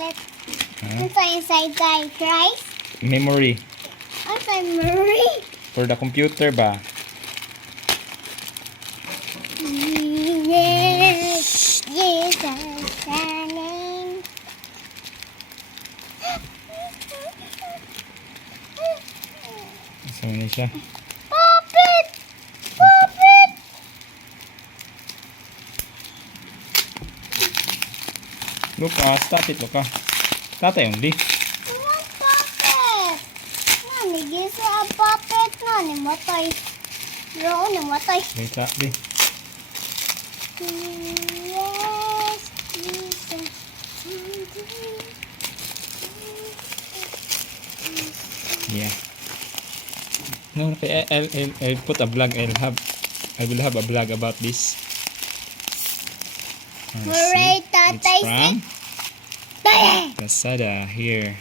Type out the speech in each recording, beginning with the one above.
chocolate. Inside guys, rice. Memory. Inside memory. For the computer ba? Yes, Jesus shining. Saan na siya? Puppet! Puppet! Luka, stop it, Luka. Tatay only. What puppet? Nani, gisa a puppet. Nani, matay. Bro, ni matay. Wait lang, di. Yes, Jesus. Yeah. No, okay, I'll put a vlog. I will have a vlog about this. Hooray, It's tatay. from Tatay! Lazada here.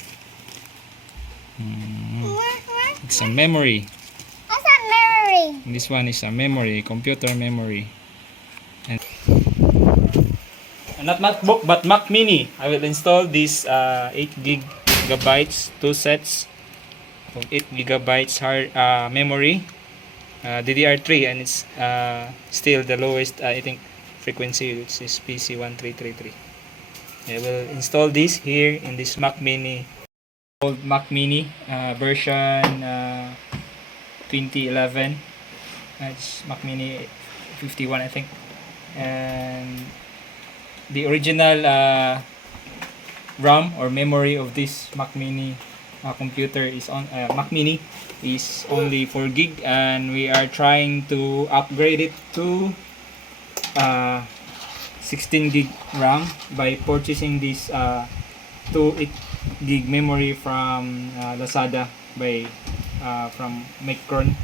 It's a memory. What's that memory? This one is a memory, computer memory. And not MacBook but Mac Mini. I will install this 8 gigabytes, 2 sets of 8 gigabytes hard memory, DDR3, and it's still the lowest I think frequency, which is PC1333. I will install this here in this Mac Mini, old Mac Mini version 2011. It's Mac Mini 51 I think, and the original RAM or memory of this Mac Mini computer is on Mac Mini is only 4 gig, and we are trying to upgrade it to 16 gig RAM by purchasing this 2 8 gig memory from Lazada by from Micron,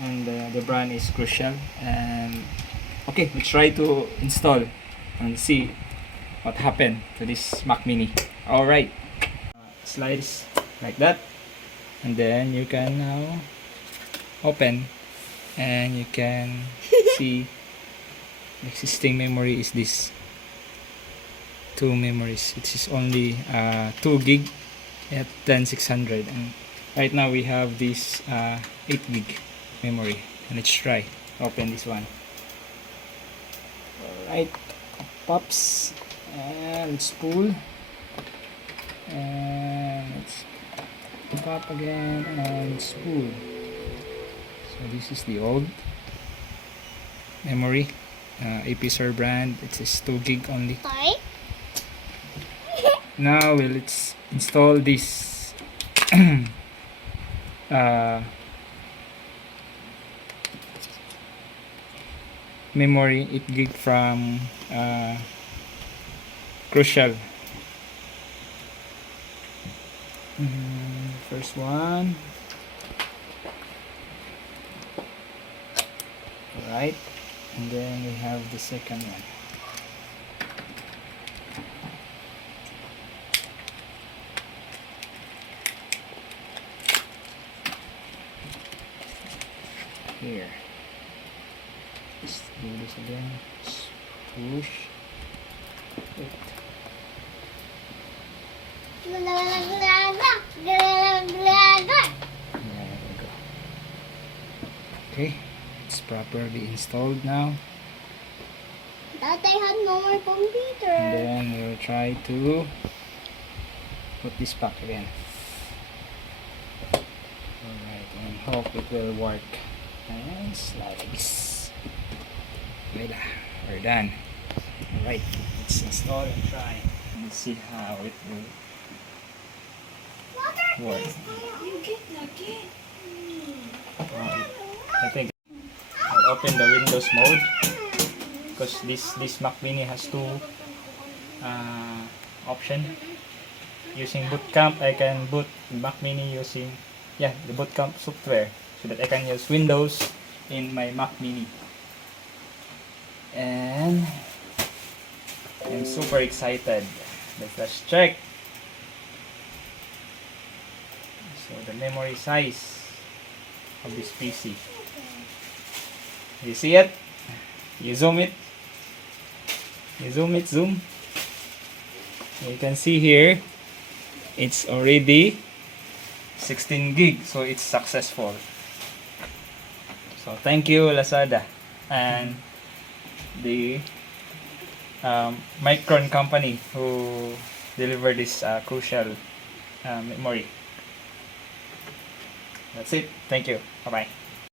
and the brand is Crucial. And okay, let's try to install and see what happened to this Mac Mini. Alright, slides like that, and then you can now open and you can see the existing memory is this 2 memories. It is only 2 gig at 10600, and right now we have this 8 gig memory, and let's try open this one. Alright, pops, and let's pull, and let's pop again, and let's pull. So this is the old memory, APSR brand. It is 2 gig only. Sorry? Now let's install this memory 8 gig from Crucial. First one. Alright, and then we have the second one. Here. Let's do this again. Just push it. There we go. Okay, it's properly installed now. Tatay had no more computer. And then we'll try to put this back again. Alright, and hope it will work. And slides. Voila, we're done. Alright, let's install and try. Let's see how it will work. I think I'll open the Windows mode, because this Mac Mini has 2 option. Using boot camp, I can boot Mac Mini using the boot camp software, so that I can use Windows in my Mac Mini. And I'm super excited. Let's check. So the memory size of this PC. You see it? You zoom it. You zoom it, zoom. You can see here, it's already 16 gig, so it's successful. So thank you Lazada and the Micron company who delivered this crucial memory. That's it. Thank you. Bye bye.